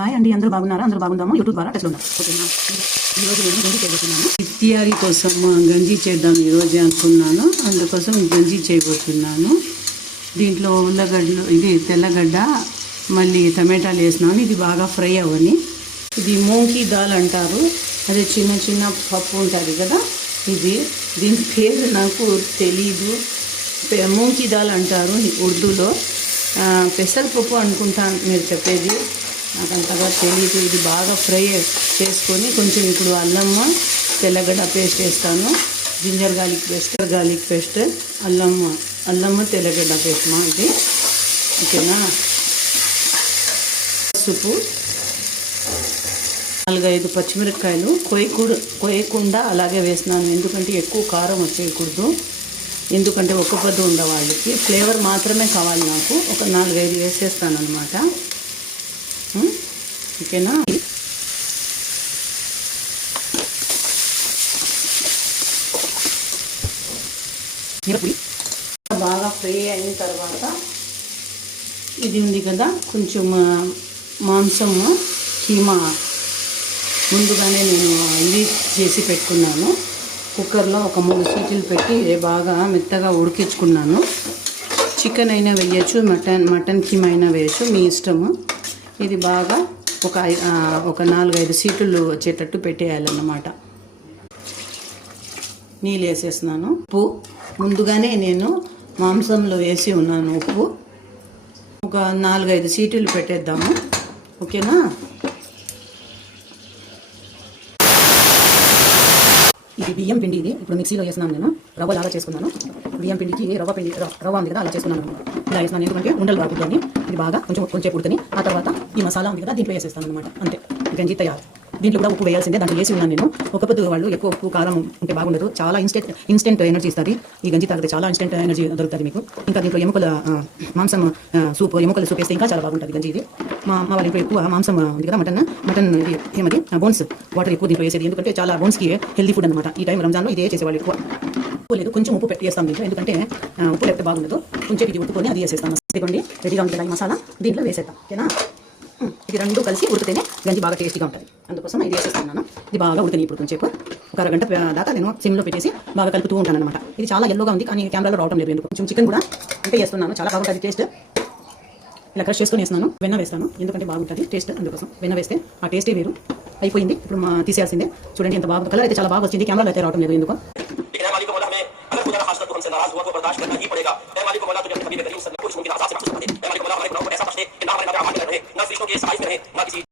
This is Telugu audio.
హాయ్ అండి, అందరూ బాగున్నారా? అందరూ బాగుందాము. యూట్యూబ్ ద్వారా టచ్ ఉన్నాం. ఓకేనా? ఈరోజు నేను గంజి చేయబోతున్నాను. ఇఫ్తియారీ కోసం గంజి చేద్దాం ఈరోజు అనుకున్నాను. అందుకోసం గంజి చేయబోతున్నాను. దీంట్లో ఉల్లగడ్డలు, ఇది తెల్లగడ్డ, మళ్ళీ టమాటాలు వేసినాను. ఇది బాగా ఫ్రై అవ్వని. ఇది మూంగి దాల్ అంటారు. అదే చిన్న చిన్న పప్పు ఉంటుంది కదా, ఇది దీని పేరు నాకు తెలీదు. మూంగి దాల్ అంటారు ఉర్దూలో. పెసరపప్పు అనుకుంటాను మీరు చెప్పేది, నాకు అంతగా తెలీదు. ఇది బాగా ఫ్రై చేసుకొని కొంచెం ఇప్పుడు అల్లమ్మ తెల్లగడ్డ పేస్ట్ వేస్తాను. జింజర్ గార్లిక్ పేస్ట్, అల్లమ్మ తెల్లగడ్డ పేస్ట్ ఇది. ఓకేనా? పసుపు, 4-5 పచ్చిమిరపకాయలు కోయకుండా అలాగే వేసినాను. ఎందుకంటే ఎక్కువ కారం వచ్చేయకూడదు. ఎందుకంటే ఒక్క పొద్దు ఉండే వాళ్ళకి ఫ్లేవర్ మాత్రమే కావాలి నాకు. ఒక 4-5 వేసేస్తాను అనమాట. ఓకేనా? బాగా ఫ్రై అయిన తర్వాత ఇది ఉంది కదా, కొంచెం మాంసము కీమా ముందుగానే నేను ఇది చేసి పెట్టుకున్నాను. కుక్కర్లో ఒక 3 సీట్లు పెట్టి బాగా మెత్తగా ఉడికించుకున్నాను. చికెన్ అయినా వేయచ్చు, మటన్ కీమా అయినా వేయచ్చు, మీ ఇష్టము. ఇది బాగా ఒక 4-5 సీట్లు వచ్చేటట్టు పెట్టేయాలన్నమాట. నీళ్ళు వేసేస్తున్నాను. ఉప్పు ముందుగానే నేను మాంసంలో వేసి ఉన్నాను. ఉప్పు ఒక 4-5 సీట్లు పెట్టేద్దాము. ఓకేనా? ఇది బియ్యం పిండి. ఇది ఇప్పుడు మిక్సీలో వేస్తున్నాను. నేను రవ్వ లాగా చేసుకున్నాను. బియ్యం పిండికి రవ్వ ఉంది కదా, అలా చేసుకున్నాను. ఇలా వేస్తున్నాను ఎందుకంటే ఉండలు రాకూడదని. ఇది బాగా కొంచెం ఉడకని ఆ తర్వాత ఈ మసాలా ఉంది కదా, దీంట్లో వేసేస్తాను అనమాట. అంతే, గంజి తయారు. దీంట్లో కూడా ఉప్పు వేయాల్సిందే, దాంట్లో వేసి ఉన్నాను నేను. ఒక పొద్దు వాళ్ళు ఎక్కువ ఉప్పు కారం ఉంటే బాగుండదు. చాలా ఇన్స్టెంట్ ఎనర్జీ ఇస్తుంది ఈ గంజి తాగితే. చాలా ఇన్స్టెంట్ ఎనర్జీ దొరుకుతుంది మీకు. ఇంకా దీంట్లో ఎముకల మాంసం ఎముకల సూప్ వేస్తే ఇంకా చాలా బాగుంటుంది గంజి. ఇది మా వాళ్ళ ఇంట్లో ఎక్కువ మాంసం ఉంది కదా, మటన్ ఇది ఏమది బోన్స్ వాటర్ ఎక్కువ దీంట్లో వేసేది. ఎందుకంటే చాలా బోన్స్కి హెల్తీ ఫుడ్ అనమాట. ఈ టైం రంజాన్లో ఇదే చేసేవాళ్ళు ఎక్కువ. ఉప్పు లేదు, కొంచెం ఉప్పు పెట్టి వేస్తాం దీంట్లో, ఎందుకంటే ఉప్పు లేకపోతే బాగుండదు. కొంచెం ఇది ఉప్పుకొని అది వేసేస్తాం. ఇదిగోండి రెడీగా ఉంటుంది ఈ మసాలా, దీంట్లో వేసేద్దాం. ఓకేనా? ఇది రెండు కలిసి ఉడికితేనే గంజి బాగా టేస్టీగా ఉంటుంది. అందుకోసం ఇది వేసేస్తున్నాను. ఇది బాగా ఉడికినాయి. ఇప్పుడు కొంచెం ఒక అరగంట దాకా నేను సిమ్లో పెట్టేసి బాగా కలుపుతూ ఉంటాను అనమాట. ఇది చాలా ఎల్లోగా ఉంది కానీ కెమెరాలో రావడం లేదు. ఎందుకు? కొంచెం చికెన్ కూడా అంటే వేస్తున్నాను, చాలా బాగుంటుంది టేస్ట్. ఇలా క్రష్ చేసుకొని వేస్తున్నాను. వెన్న వేస్తాను ఎందుకంటే బాగుంటుంది టేస్ట్. అందుకోసం వెన్న వేస్తే ఆ టేస్టే వేరు. అయిపోయింది, ఇప్పుడు తీసేయాల్సిందే. చూడండి ఎంత బాగా, కలర్ అయితే చాలా బాగా వచ్చింది. కెమెరాలో అయితే రావడం లేదు ఎందుకు.